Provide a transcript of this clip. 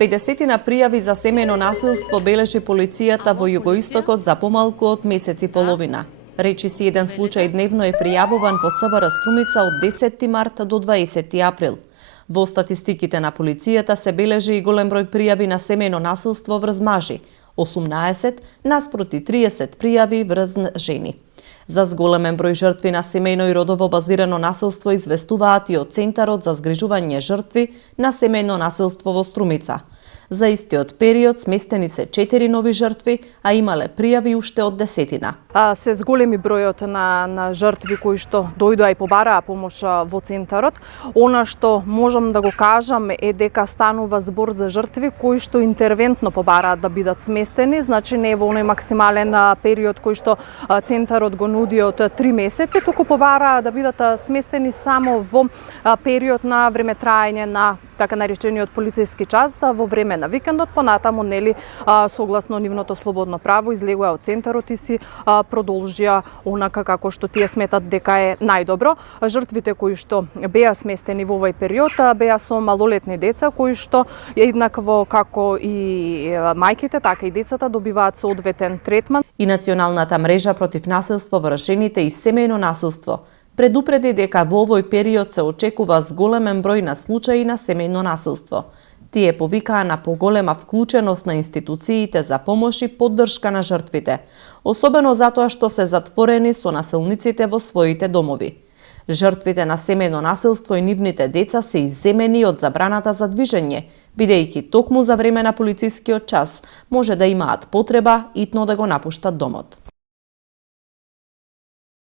50 пријави за семејно насилство бележи полицијата во југоистокот за помалку од месец и половина. Речиси еден случај дневно е пријавуван во СВР Струмица од 10 март до 20 април. Во статистиките на полицијата се бележи и голем број пријави на семејно насилство врз мажи, 18 наспроти 30 пријави врз жени. За зголемен број жртви на семејно и родово базирано насилство известуваат и од Центарот за згрижување жртви на семејно насилство во Струмица. За истиот период сместени се 4 нови жртви, а имале пријави уште од десетина. Се зголеми бројот на жртви кои што дојдоа и побараа помош во Центарот. Она што можам да го кажам е дека станува збор за жртви кои што интервентно побараат да бидат сместени, значи не во оној максимален период кој што Центарот го нуди од 3 месеци, туку побараа да бидат сместени само во период на време траење на така наречениот полициски час во време на викендот, понатаму нели согласно нивното слободно право излегоа од Центарот и си продолжија онака како што тие сметат дека е најдобро. Жртвите кои што беа сместени во овој период беа со малолетни деца кои што еднакво како и мајките, така и децата добиваат соодветен третман. И Националната мрежа против насилство врз жените и семејно насилство предупреди дека во овој период се очекува зголемен број на случаи на семејно насилство. Тие повикаа на поголема вклученост на институциите за помош и поддршка на жртвите, особено затоа што се затворени со насилниците во своите домови. Жртвите на семејно насилство и нивните деца се изземени од забраната за движење, бидејќи токму за време на полицискиот час може да имаат потреба итно да го напуштат домот.